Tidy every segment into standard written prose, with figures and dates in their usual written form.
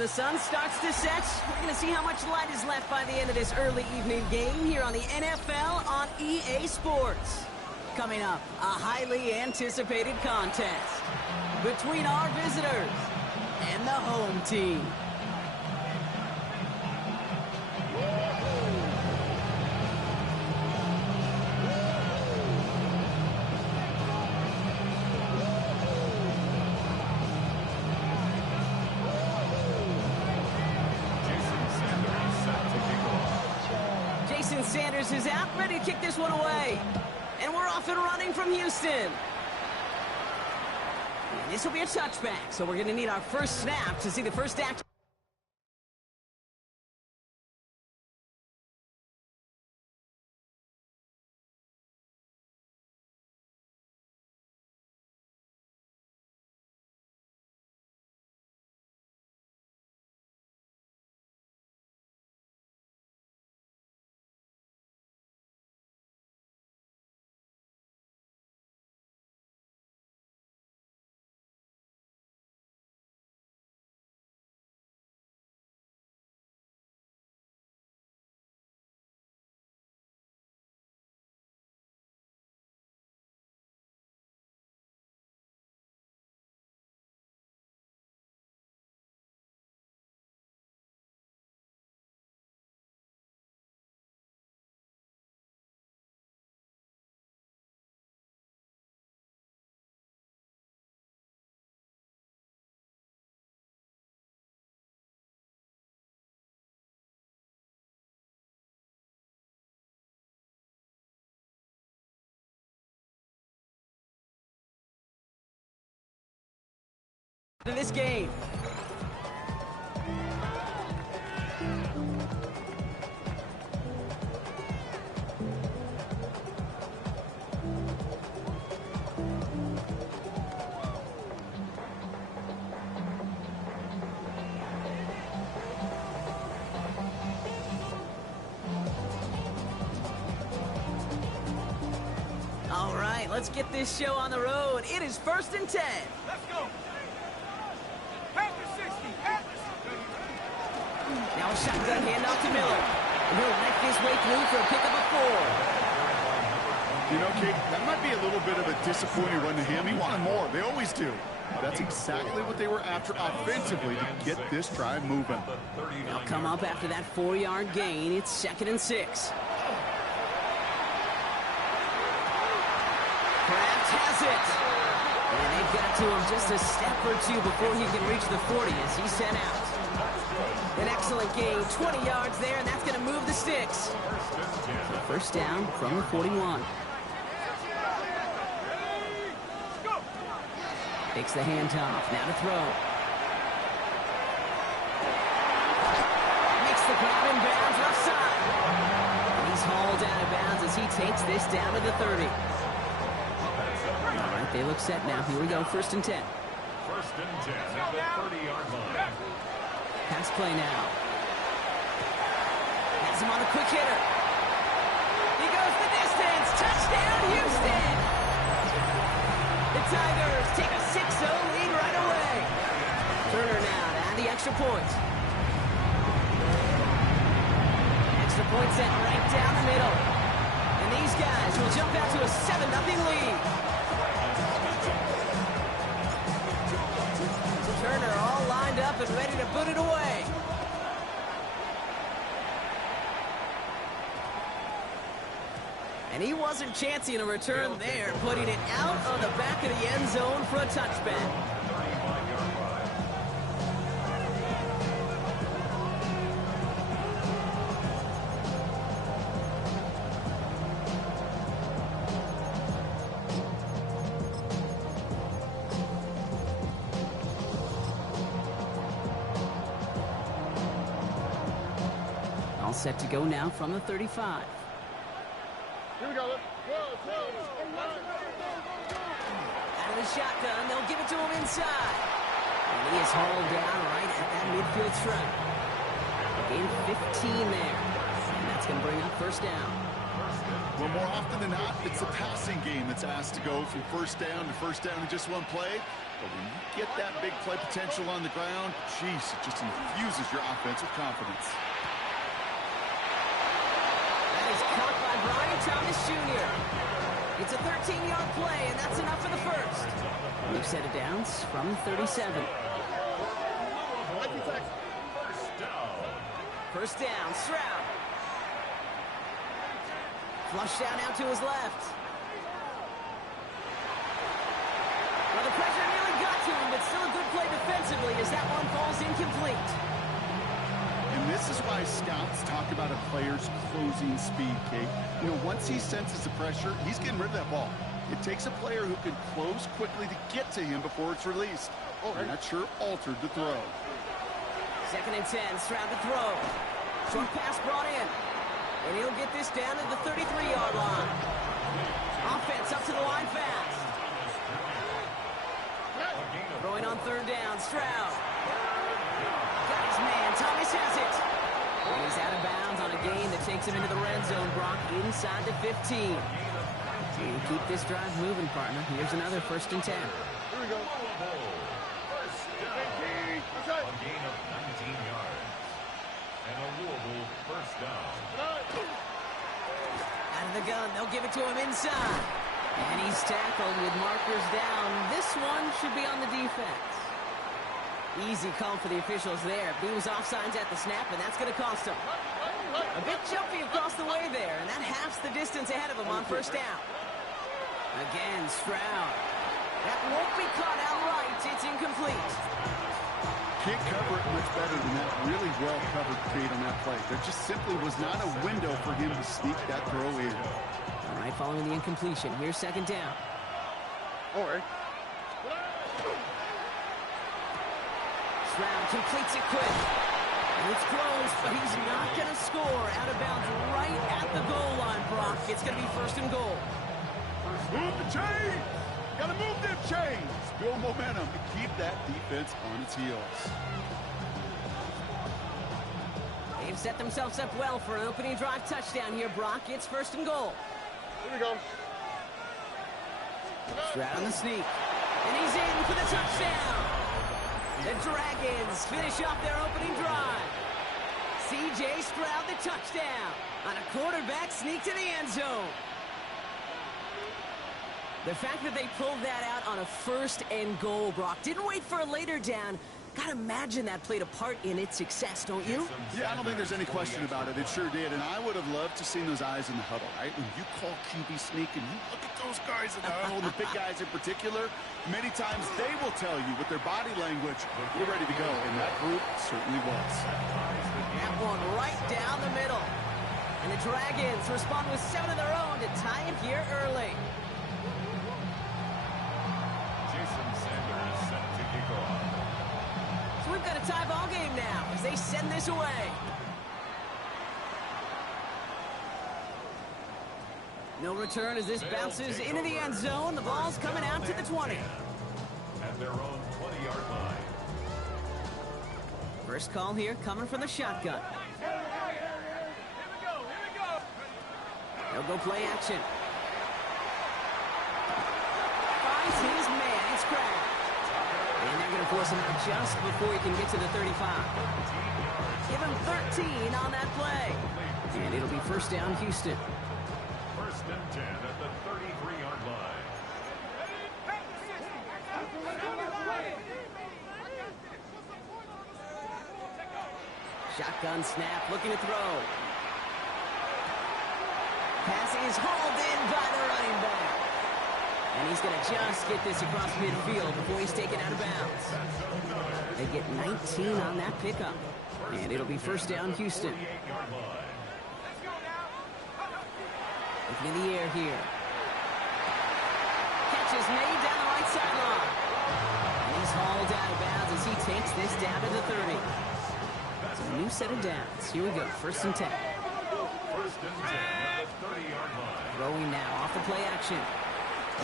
the sun starts to set, we're going to see how much light is left by the end of this early evening game here on the NFL on EA Sports. Coming up, a highly anticipated contest between our visitors and the home team. Sanders is out, ready to kick this one away. And we're off and running from Houston. And this will be a touchback, so we're going to need our first snap to see the first act. In this game. All right, let's get this show on the road. It is 1st and 10. Let's go. Now a shotgun handoff to Miller. And he'll make his way through for a pickup of 4. You know, Kate, that might be a little bit of a disappointing run to him. He wanted more. They always do. That's exactly what they were after offensively to get this drive moving. They'll come up after that 4-yard gain. It's 2nd and 6. Kraft has it. And they've got to him just a step or two before he can reach the 40 as he's sent out. An excellent gain, 20 yards there, and that's going to move the sticks. First down from the 41. Takes the handoff, now to throw. Makes the grab in bounds, left side. And he's hauled out of bounds as he takes this down to the 30. All right, they look set now. Here we go, 1st and 10. 1st and 10 at the 30-yard line. Pass play now. Has him on a quick hitter. He goes the distance. Touchdown, Houston! The Tigers take a 6-0 lead right away. Turner now to add the extra point. Extra point set right down the middle. And these guys will jump out to a 7-0 lead. Turner all lined up and ready to put it away. And he wasn't chancing a return there, putting it out of the back of the end zone for a touchback. All set to go now from the 35. Here we go. Out of the shotgun, they'll give it to him inside. And he is hauled down right at that midfield stripe. Gain 15 there. And that's going to bring up first down. Well, more often than not, it's the passing game that's asked to go from first down to just one play. But when you get that big play potential on the ground, geez, it just infuses your offensive confidence. That is caught by Brian Thomas Jr. It's a 13-yard play, and that's enough for the first. New set of downs from 37. First down, Stroud. Flush down out to his left. Well, the pressure nearly got to him, but still a good play defensively as that one falls incomplete. And this is why scouts talk about a player's closing speed, Kate. You know, once he senses the pressure, he's getting rid of that ball. It takes a player who can close quickly to get to him before it's released. And that sure altered the throw. 2nd and 10, Stroud to throw. Short pass brought in. And he'll get this down to the 33-yard line. Offense up to the line fast. Throwing on 3rd down, Stroud. Got his man, Thomas has it. And he's out of bounds on a gain that takes him into the red zone, Brock, inside the 15. So you keep this drive moving, partner. Here's another 1st and 10. Here we go. First down. A gain of 19 yards. And a Louisville first down. Out of the gun, they'll give it to him inside. And he's tackled with markers down. This one should be on the defense. Easy call for the officials there. He was offsides at the snap, and that's going to cost him. A bit jumpy across the way there, and that halves the distance ahead of him on 1st down. Again, Stroud. That won't be caught outright. It's incomplete. Can't cover it much better than that really well-covered Kate on that play. There just simply was not a window for him to sneak that throw in. All right, following the incompletion. Here's 2nd down. All right. Stroud completes it quick. And it's close, but he's not going to score. Out of bounds right at the goal line, Brock. It's going to be 1st and goal. Move the chains! Gotta move them chains! Build momentum to keep that defense on its heels. They've set themselves up well for an opening drive touchdown here, Brock. It's 1st and goal. Here we go. Stroud on the sneak. And he's in for the touchdown. The Dragons finish off their opening drive. C.J. Stroud the touchdown on a quarterback sneak to the end zone. The fact that they pulled that out on a 1st and goal, Brock, didn't wait for a later down. Gotta imagine that played a part in its success, don't you? Yeah, I don't think there's any question about it. It sure did, and I would have loved to see those eyes in the huddle, right? When you call QB sneak and you look at those guys in the huddle, and the big guys in particular, many times they will tell you with their body language, we're ready to go, and that group certainly was. That one right down the middle. And the Dragons respond with 7 of their own to tie it here early. So we've got a tie ball game now as they send this away. No return as this bounces into the end zone. The ball's coming out to the 20. At their own 20-yard line. First call here coming from the shotgun. They'll go play action. Finds his man. It's Crab. And they're going to force him out just before he can get to the 35. Give him 13 on that play. And it'll be 1st down, Houston. 1st and 10 at the 33-yard line. Shotgun snap, looking to throw. Pass is hauled in by the running back. And he's going to just get this across midfield before he's taken out of bounds. They get 19 on that pickup. And it'll be 1st down, Houston. Looking in the air here. Catch is made down the right sideline. And he's hauled out of bounds as he takes this down to the 30. So a new set of downs. Here we go, 1st and 10. 1st and 10 at the 30-yard line. Throwing now off the play action. A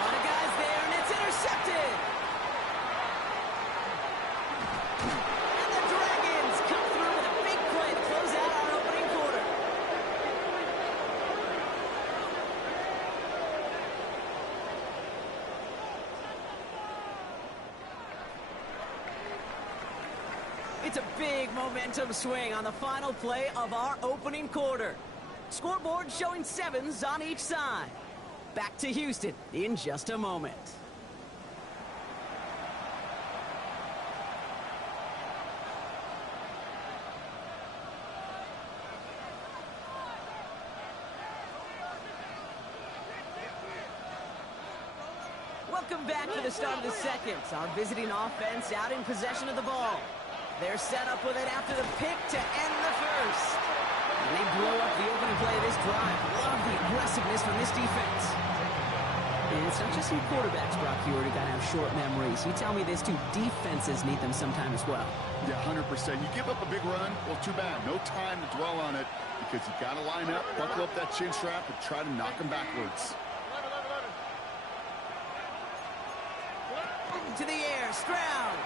lot of guys there, and it's intercepted. And the Dragons come through with a big play to close out our opening quarter. It's a big momentum swing on the final play of our opening quarter. Scoreboard showing 7s on each side. Back to Houston in just a moment. Welcome back to the start of the second. Our visiting offense out in possession of the ball. They're set up with it after the pick to end the first. And they blow up the opening play of this drive. Love the aggressiveness from this defense. And it's not just some quarterbacks, Brock. You already got to have short memories. You tell me this too. Defenses need them sometime as well. Yeah, 100%. You give up a big run, well, too bad. No time to dwell on it because you got to line up, buckle up that chin strap, and try to knock them backwards. To the air, Stroud.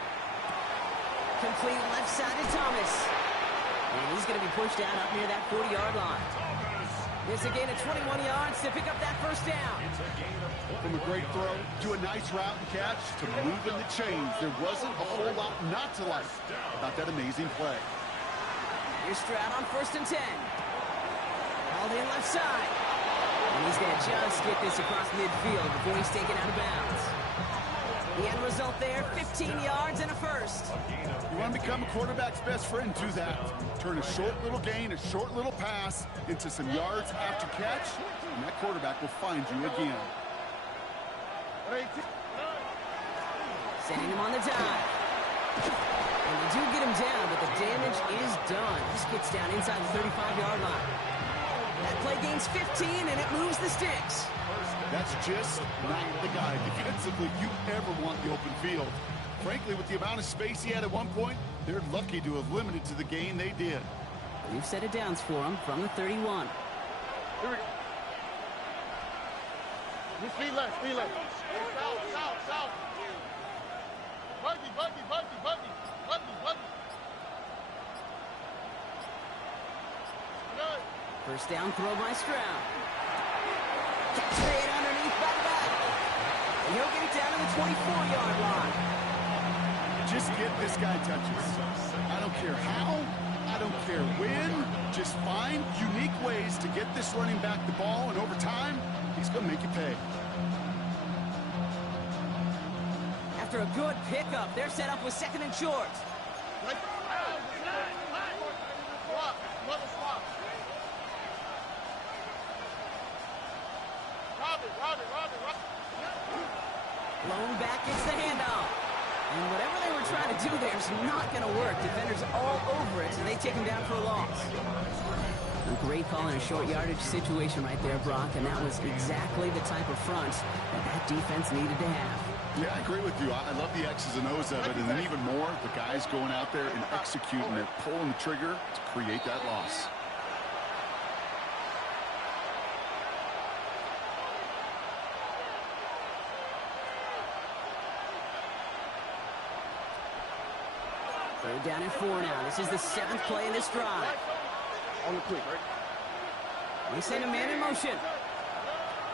Complete left side to Thomas. And he's going to be pushed down up near that 40-yard line. It's a gain of 21 yards to pick up that first down. From a great throw to a nice route and catch to moving the chains, there wasn't a whole lot not to like about that amazing play. Here's Stroud on 1st and 10. Hauled in left side. And he's going to just get this across midfield before he's taken out of bounds. The end result there, 15 yards and a first. You want to become a quarterback's best friend, do that. Turn a short little gain, a short little pass into some yards after catch, and that quarterback will find you again. Sending him on the dive. And they do get him down, but the damage is done. This gets down inside the 35-yard line. That play gains 15, and it moves the sticks. That's just not the guy defensively you ever want the open field. Frankly, with the amount of space he had at one point, they're lucky to have limited to the gain they did. We've set it downs for him from the 31. Here we go. You speed left, speed left. South. Buggy. Good. First down throw by Stroud. Catch it underneath by the back. And he'll get it down to the 24-yard line. Just get this guy touches. I don't care how, I don't care when. Just find unique ways to get this running back the ball, and over time, he's going to make you pay. After a good pickup, they're set up with 2nd and short. Robin. Blown back, gets the handoff. And whatever they were trying to do there is not going to work. Defenders all over it, so they take him down for a loss. A great call in a short yardage situation right there, Brock, and that was exactly the type of front that defense needed to have. Yeah, I agree with you. I love the X's and O's of it, and then even more, the guys going out there and executing it, pulling the trigger to create that loss. They're down at 4 now. This is the 7th play in this drive. On the quick, right? They send a man in motion.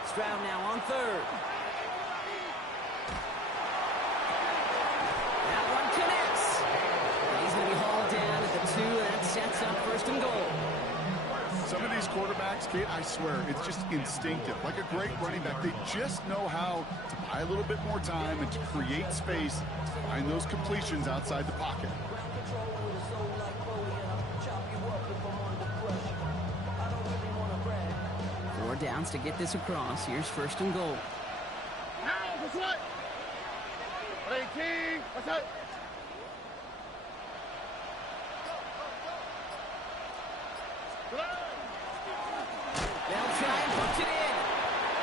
Stroud now on 3rd. That one connects. And he's going to be hauled down at the 2, and that sets up 1st and goal. Some of these quarterbacks, kid, I swear, it's just instinctive. Like a great running back, they just know how to buy a little bit more time and to create space to find those completions outside the pocket. 4 downs to get this across. Here's 1st and goal. Now, what's what? 18, what's that? They'll try and punch it in.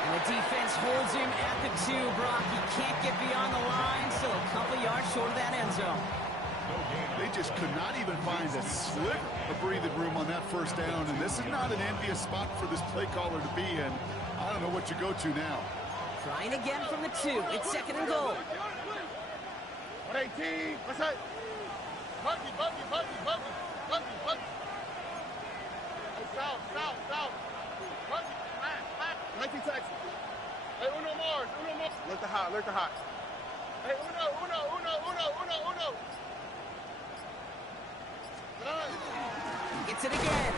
And the defense holds him at the 2, Brock. He can't get beyond the line. Still a couple yards short of that end zone. They just could not even find a sliver of breathing room on that 1st down, and this is not an envious spot for this play caller to be in. I don't know what you go to now. Trying again from the 2. It's 2nd and goal. 18, what's that? Buggy. South. Buggy, flat. 19 Texas. Hey, Uno Mars. Look the hot. Hey, Uno. Gets it again.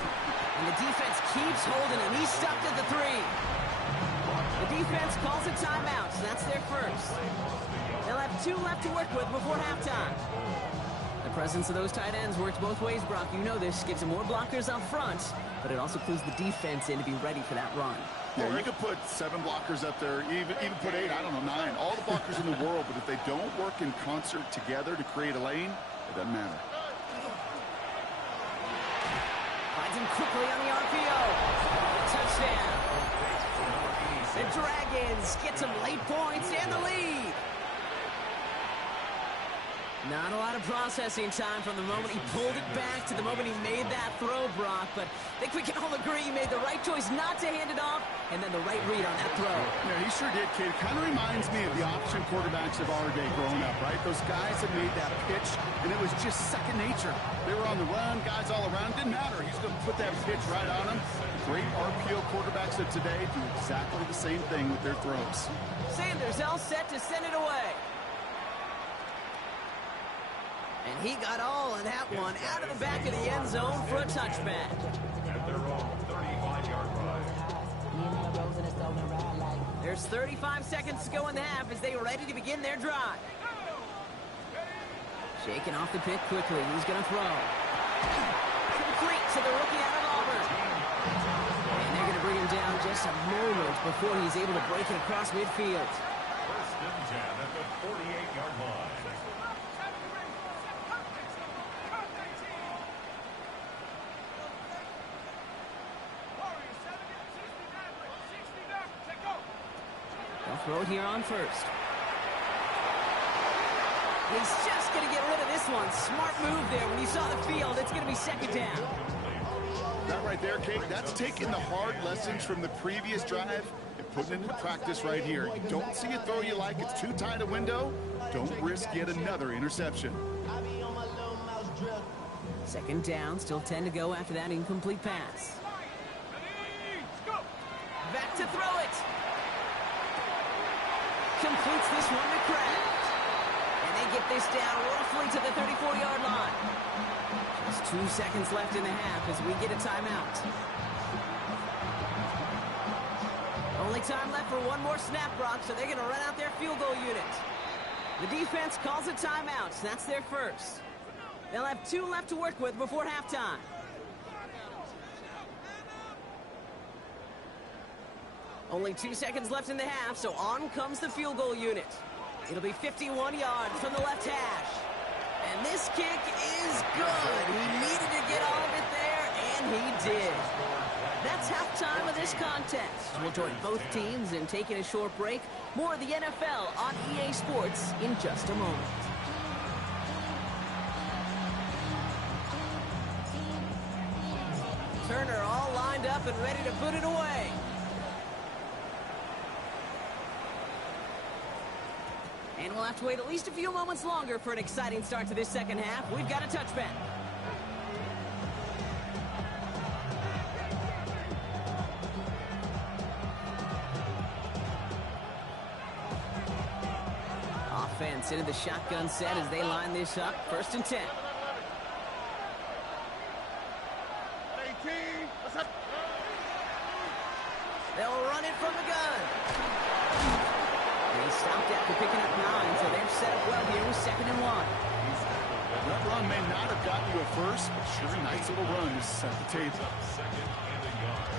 And the defense keeps holding him. He's stuck at the 3. The defense calls a timeout, so that's their first. They'll have 2 left to work with before halftime. The presence of those tight ends works both ways, Brock. You know this. Gives them more blockers up front, but it also clues the defense in to be ready for that run. Yeah, you could put 7 blockers up there, even put 8, I don't know, 9. All the blockers in the world, but if they don't work in concert together to create a lane, it doesn't matter. Finds him quickly on the RPO. Touchdown. The Dragons get some late points and the lead. Not a lot of processing time from the moment he pulled it back to the moment he made that throw, Brock. But I think we can all agree he made the right choice not to hand it off, and then the right read on that throw. Yeah, he sure did, kid. Kind of reminds me of the option quarterbacks of our day growing up, right? Those guys that made that pitch, and it was just second nature. They were on the run, guys all around. Didn't matter. He's going to put that pitch right on him. Great RPO quarterbacks of today do exactly the same thing with their throws. Sanders all set to send it away. And he got all of that one out of the back of the end zone for a touchback. At their own 35-yard line. There's 35 seconds to go in the half as they are ready to begin their drive. Shaking off the pick quickly. He's going to throw. Complete to the rookie out of Auburn. And they're going to bring him down just a moment before he's able to break it across midfield. First and 10 at the 48-yard line. They'll throw it here on first. He's just going to get rid of this one. Smart move there. When you saw the field, it's going to be second down. That right there, Kate, that's taking the hard lessons from the previous drive and putting it into practice right here. You don't see a throw you like, it's too tight a window, don't risk yet another interception. Second down, still 10 to go after that incomplete pass. Back to throw it. Completes this one to Kraft. And they get this down roughly to the 34-yard line. Just 2 seconds left in the half as we get a timeout. Only time left for one more snap, Brock, so they're going to run out their field goal unit. The defense calls a timeout, so that's their first. They'll have 2 left to work with before halftime. Only 2 seconds left in the half, so on comes the field goal unit. It'll be 51 yards from the left hash. And this kick is good. He needed to get all of it there, and he did. That's halftime of this contest. We'll join both teams in taking a short break. More of the NFL on EA Sports in just a moment. Turner all lined up and ready to put it away. And we'll have to wait at least a few moments longer for an exciting start to this second half. We've got a touchback. Offense into the shotgun set as they line this up. First and 10. They'll run it from the gun. He stopped after picking up 9, so they're set up well here with 2nd and 1. That run may not have gotten you a first, but sure a nice little run to set the table. Second and a yard.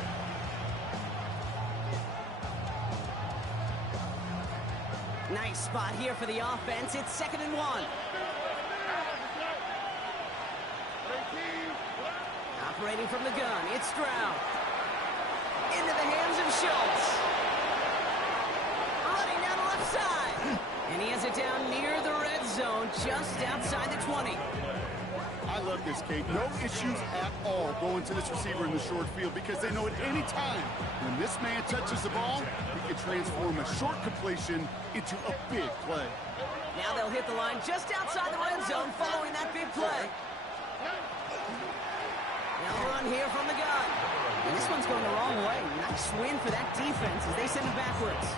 Nice spot here for the offense. It's 2nd and 1. Operating from the gun, it's Stroud. Into the hands of Schultz. Running down the left side. And he has it down near the red zone, just outside the 20. I love this, Kate. No issues at all going to this receiver in the short field because they know at any time when this man touches the ball, he can transform a short completion into a big play. Now they'll hit the line just outside the red zone following that big play. They'll run here from the gun. And this one's going the wrong way. Nice win for that defense as they send it backwards.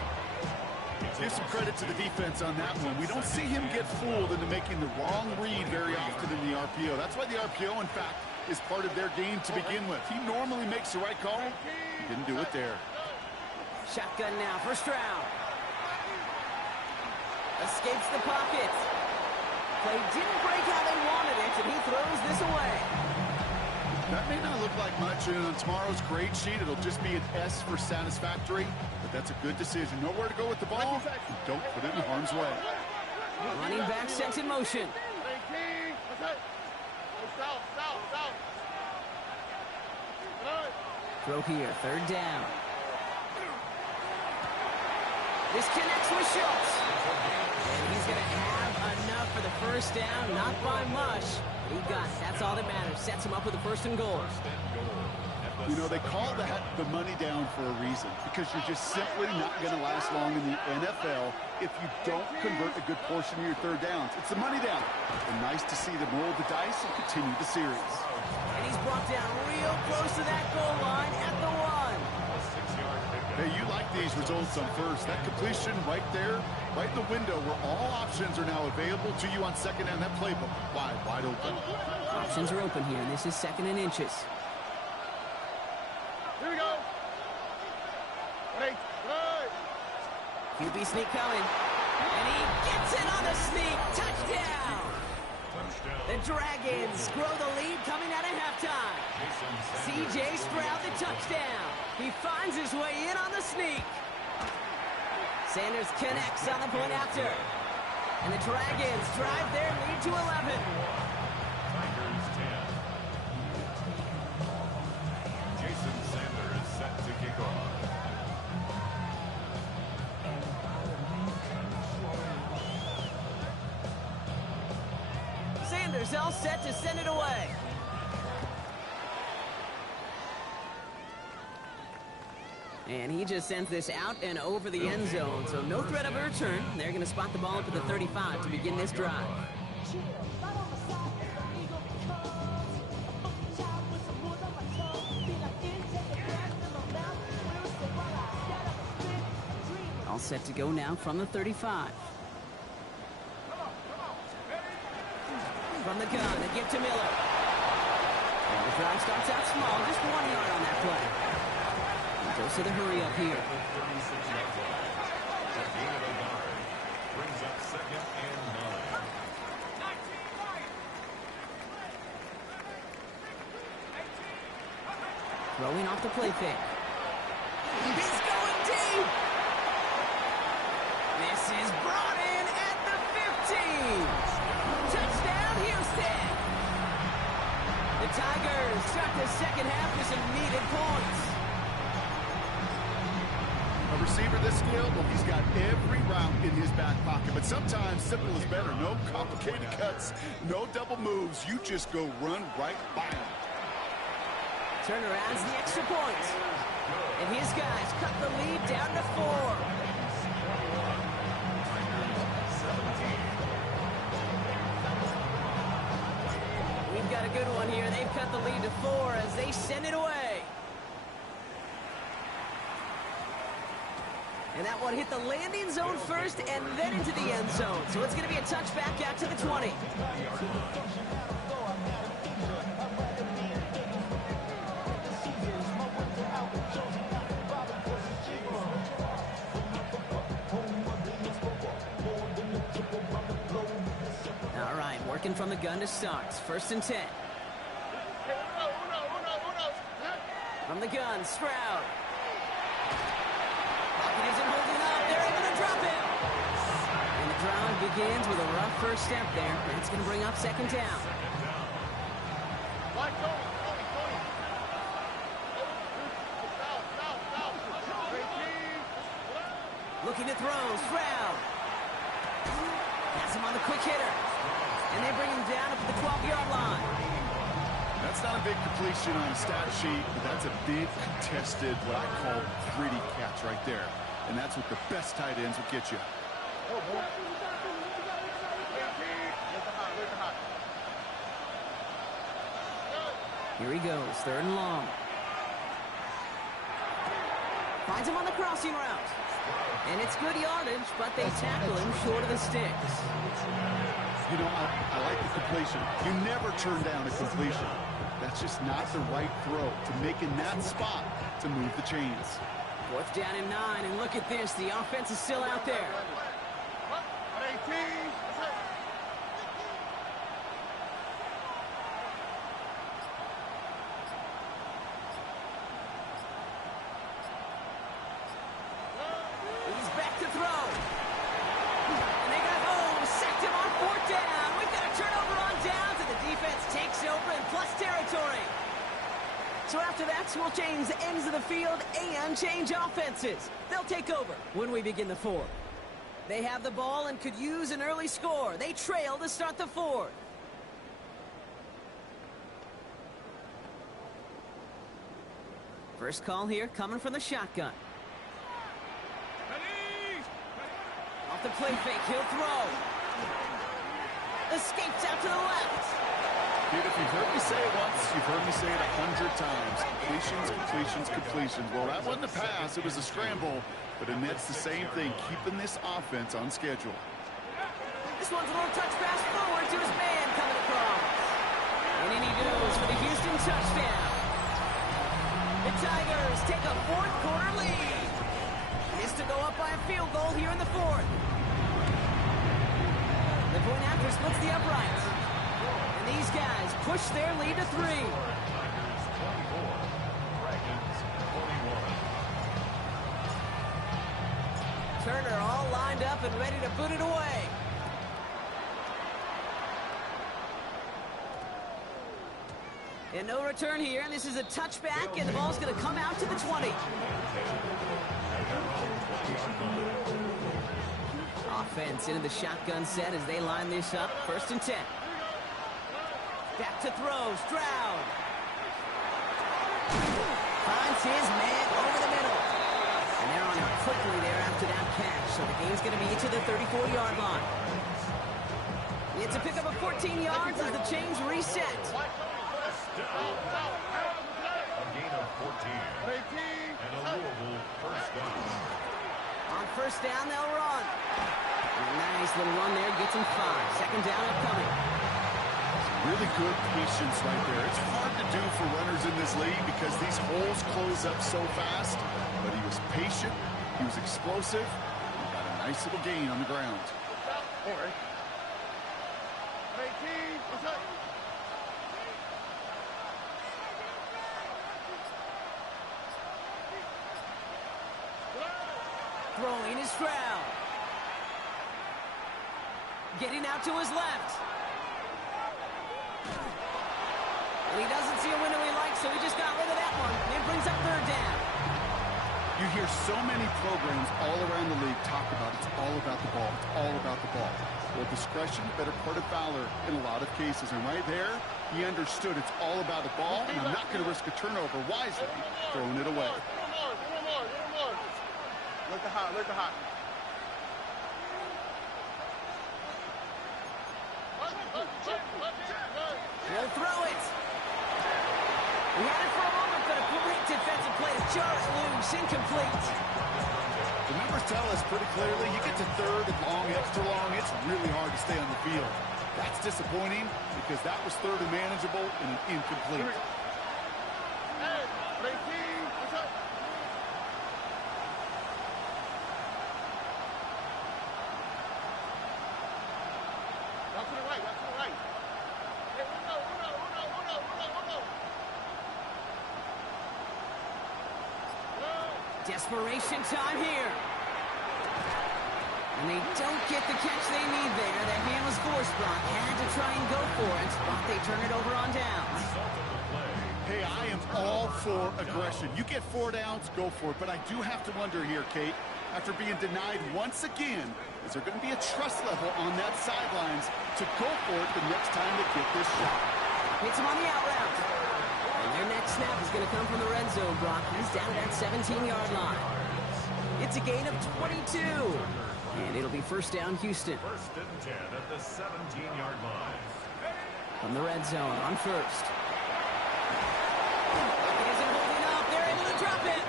Give some credit to the defense on that one. We don't see him get fooled into making the wrong read very often in the RPO. That's why the RPO, in fact, is part of their game to begin with. He normally makes the right call. He didn't do it there. Shotgun now, first round. Escapes the pocket. Play didn't break how they wanted it, and he throws this away. That may not look like much, and on tomorrow's grade sheet, it'll just be an S for satisfactory, but that's a good decision. Nowhere to go with the ball, and don't put it in harm's way. Running back sent in motion. Throw here, third down. This connects with Schultz. And he's going to have enough for the first down, not by much. But he got it. That's all that matters. Sets him up with a first and goal. You know, they call that the money down for a reason, because you're just simply not going to last long in the NFL if you don't convert a good portion of your third downs. It's the money down. And nice to see them roll the dice and continue the series. And he's brought down real close to that goal line at the 1. Hey, you like these results on first. That completion right there, right in the window where all options are now available to you on second down. That playbook wide open. Options are open here, and this is second and inches. Here we go. Wait. QB sneak coming. And he gets it on the sneak. Touchdown! The Dragons grow the lead coming out of halftime. C.J. Stroud the touchdown. He finds his way in on the sneak. Sanders connects on the point after. And the Dragons drive their lead to 11. Tigers 10. Jason Sanders set to kick off. Sanders all set to send it away. And he just sends this out and over the end zone, so no threat of a return. They're going to spot the ball up at the 35 to begin this drive. All set to go now from the 35. From the gun, a give to Miller. And the drive starts out small, just 1 yard on that play. He goes to the hurry up here. Brings up second and 9. Throwing off the play fake. He's going deep. This is brought in at the 15. Touchdown, Houston. The Tigers start the second half with some needed points. A receiver this skilled, well, he's got every route in his back pocket, but sometimes simple is better. No complicated cuts, no double moves. You just go run right by him. Turnaround's the extra point. And his guys cut the lead down to 4. We've got a good one here. They've cut the lead to 4 as they send it away. And that one hit the landing zone first and then into the end zone. So it's going to be a touchback out to the 20. All right, working from the gun to start. First and 10. From the gun, Stroud. Pocket isn't holding up. They're able to drop it. And the drive begins with a rough first step there. That's going to bring up second down. Looking to throw, Stroud. Has him on the quick hitter. And they bring him down up at the 12-yard line. That's not a big completion on a stat sheet, but that's a big contested, what I call gritty catch right there. And that's what the best tight ends will get you. Here he goes, third and long. Finds him on the crossing route. And it's good yardage, but they tackle him short of the sticks. You know, I like the completion. You never turn down a completion. That's just not the right throw to make in that spot to move the chains. 4th down and 9, and look at this. The offense is still out there. 18. He's back to throw. And they got home. Sacked him on 4th down. We've got a turnover on downs, and the defense takes over in plus territory. So after that, we'll change the ends of the field and change offenses. They'll take over when we begin the 4th. They have the ball and could use an early score. They trail to start the 4th. First call here coming from the shotgun. Off the play fake, he'll throw. Escapes out to the left. Dude, if you've heard me say it once, you've heard me say it 100 times. Completions, completions, completions. Well, that wasn't a pass. It was a scramble. But it nets the same thing, keeping this offense on schedule. This one's a little touch pass forward to his man coming across. And in he goes for the Houston touchdown. The Tigers take a 4th quarter lead. This to go up by a field goal here in the 4th. The point after splits the uprights. And these guys push their lead to 3. Tigers 24, Dragons 21. Turner all lined up and ready to boot it away. And no return here. This is a touchback, and the ball's going to come out to the 20. Offense into the shotgun set as they line this up. 1st and 10. Back to throw. Stroud. Finds his man over the middle. And they're on him quickly there after that catch. So the game's going to be to the 34-yard line. It's a pickup of 14 yards as the chains reset. A gain of 14. And a Louisville first down. On 1st down, they'll run. Nice little run there. Gets him 5. 2nd down upcoming. Really good patience right there. It's hard to do for runners in this league because these holes close up so fast. But he was patient. He was explosive. He got a nice little gain on the ground. Throwing is Stroud. Getting out to his left. And he doesn't see a window he likes, so he just got rid of that one. And it brings up 3rd down. You hear so many programs all around the league talk about it's all about the ball. It's all about the ball. Well, discretion, better part of valor in a lot of cases. And right there, he understood it's all about the ball, and I'm not going to risk a turnover wisely, throwing it away. Look the hot, look the hot. He'll throw it. He had it for a moment, but a great defensive play to jar it loose. Incomplete. The numbers tell us pretty clearly, you get to 3rd and long, extra long, it's really hard to stay on the field. That's disappointing because that was 3rd and manageable and an incomplete. Desperation time here. And they don't get the catch they need there. That hand was forced. Brock had to try and go for it, but they turn it over on downs. Hey, I am all for aggression. You get 4 downs, go for it. But I do have to wonder here, Kate, after being denied once again, is there going to be a trust level on that sidelines to go for it the next time they get this shot? Hits him on the out route. And their next snap is going to come from the red zone, Brock. He's down at that 17-yard line. It's a gain of 22. And it'll be 1st down, Houston. 1st and 10 at the 17-yard line. From the red zone on 1st. It isn't holding up. They're able to drop it.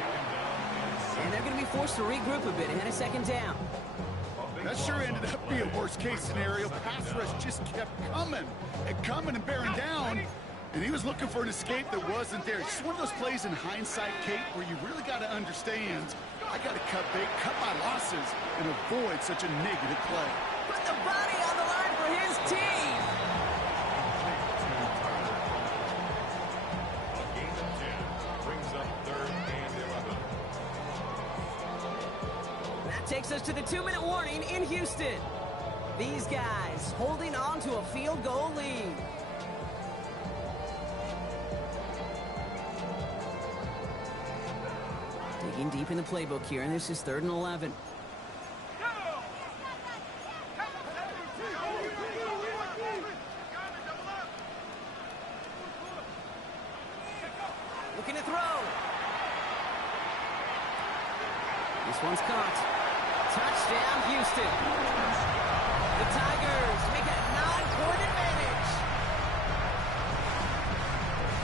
And they're going to be forced to regroup a bit ahead of second down. That sure ended up being a worst-case scenario. Pass rush just kept coming and bearing down. And he was looking for an escape that wasn't there. It's one of those plays in hindsight, Kate, where you really got to understand, I got to cut bait, cut my losses, and avoid such a negative play. Put the body on the line for his team. A gain of 10 brings up 3rd and 11. That takes us to the 2-minute warning in Houston. These guys holding on to a field goal lead. Digging deep in the playbook here, and this is 3rd and 11. Looking to throw. This one's caught. Touchdown, Houston. The Tigers make a 9-point advantage.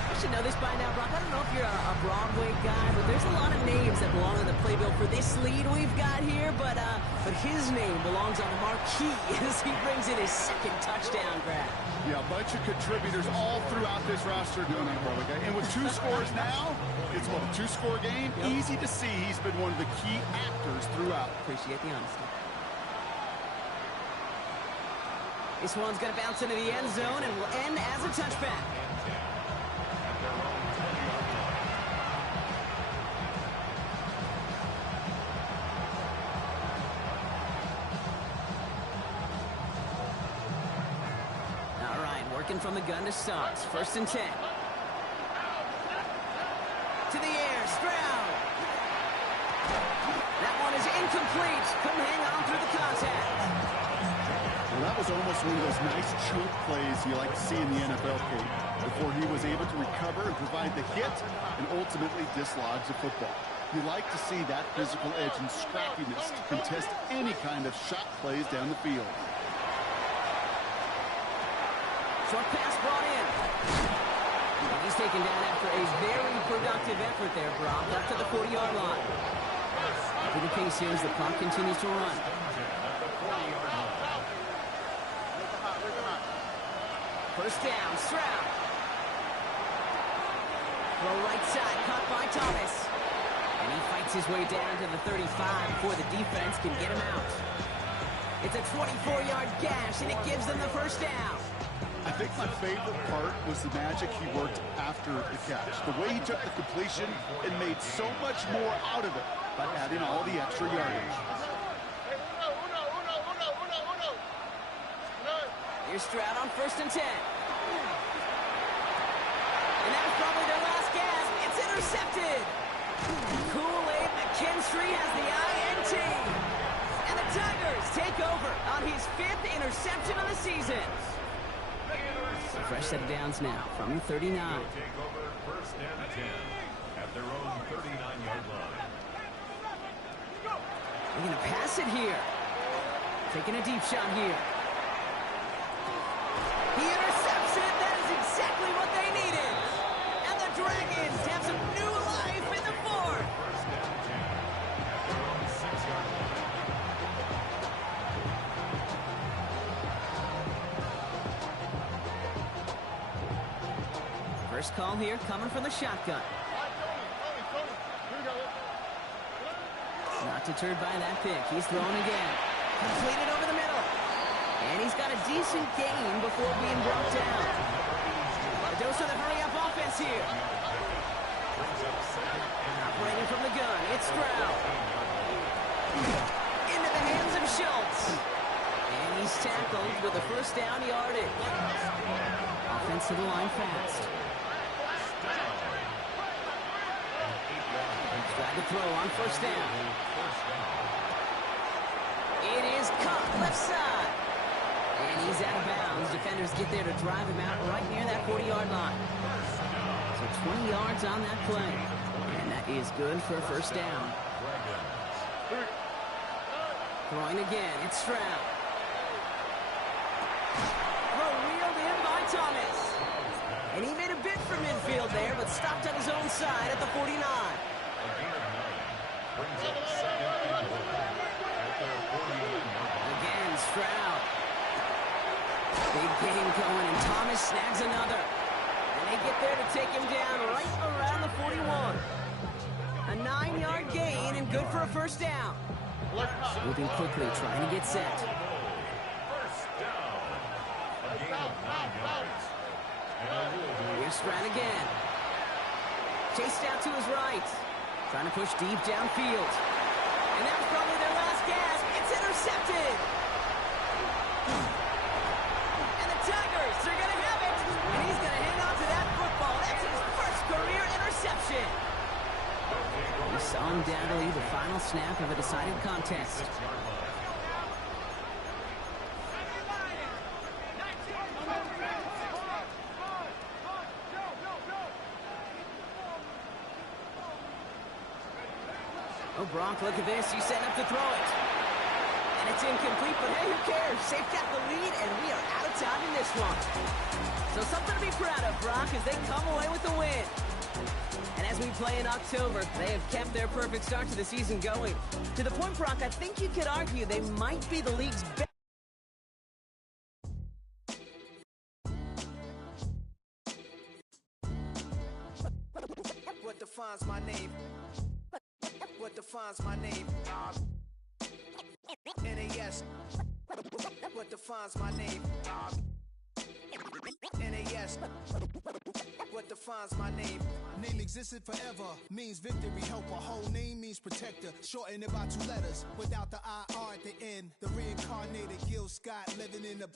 I should know this by now, Brock. I don't know if you're a Broadway guy, but there's a lot of names that belong on the playbill for this lead we've got here, but his name belongs on the marquee as he brings in his 2nd touchdown grab. Yeah, a bunch of contributors all throughout this roster doing it, brother. And with 2 scores now, it's what, a 2-score game? Yep. Easy to see he's been one of the key actors throughout. Appreciate the honesty. This one's going to bounce into the end zone and will end as a touchback. From the gun to start. 1st and 10. To the air. Stroud. That one is incomplete. Couldn't hang on through the contact. Well, that was almost one of those nice chunk plays you like to see in the NFL, Kate, before he was able to recover and provide the hit and ultimately dislodge the football. You like to see that physical edge and scrappiness to contest any kind of shot plays down the field. Short pass brought in. He's taken down after a very productive effort there, Brock, up to the 40-yard line. To the pace here as the clock continues to run. First down, Stroud. Throw right side, caught by Thomas. And he fights his way down to the 35 before the defense can get him out. It's a 24-yard gash, and it gives them the first down. I think my favorite part was the magic he worked after the catch. The way he took the completion and made so much more out of it by adding all the extra yardage. Here's Stroud on 1st and 10. And that was probably their last gasp. It's intercepted. Kool-Aid McKinstry has the INT. And the Tigers take over on his 5th interception of the season. Fresh set of downs now from the 39. Take over 1st and 10 at their own 39-yard line. They're going to pass it here. Taking a deep shot here. He intercepts it. That is exactly what they needed. And the Dragons have some new life in the 4th. 1st and 10 at their own 6-yard line. First call here coming from the shotgun. Not deterred by that pick. He's throwing again. Completed over the middle. And he's got a decent gain before being brought down. A dose of the hurry-up offense here. Operating from the gun. It's Stroud. Into the hands of Schultz. And he's tackled with a first down yardage. Offense to the line fast. Tried to throw on 1st down. It is caught left side. And he's out of bounds. Defenders get there to drive him out right near that 40-yard line. So 20 yards on that play. And that is good for a first down. Throwing again. It's Stroud. Throw reeled in by Thomas. And he made a bid for midfield there, but stopped on his own side at the 49. brings up second and goal at their 41-yard line. Again, Stroud. Big game going, and Thomas snags another. And they get there to take him down right around the 41. A 9-yard gain and good for a first down. Moving quickly, trying to get set. First down. A gain of 9 yards. Here's Stroud again. Chased out to his right. Trying to push deep downfield. And that was probably their last gasp. It's intercepted. And the Tigers are going to have it. And he's going to hang on to that football. That's his first career interception. We saw him down to lead the final snap of a decided contest. Oh, Brock, look at this. He's setting up to throw it. And it's incomplete, but hey, who cares? They've got the lead, and we are out of time in this one. So something to be proud of, Brock, as they come away with the win. And as we play in October, they have kept their perfect start to the season going. To the point, Brock, I think you could argue they might be the league's best. What defines my name? What defines my name? NAS. What defines my name? NAS. What defines my name? Name existed forever, means victory, helper. Whole name means protector, shortened it by 2 letters, without the IR at the end. The reincarnated Gil Scott living in the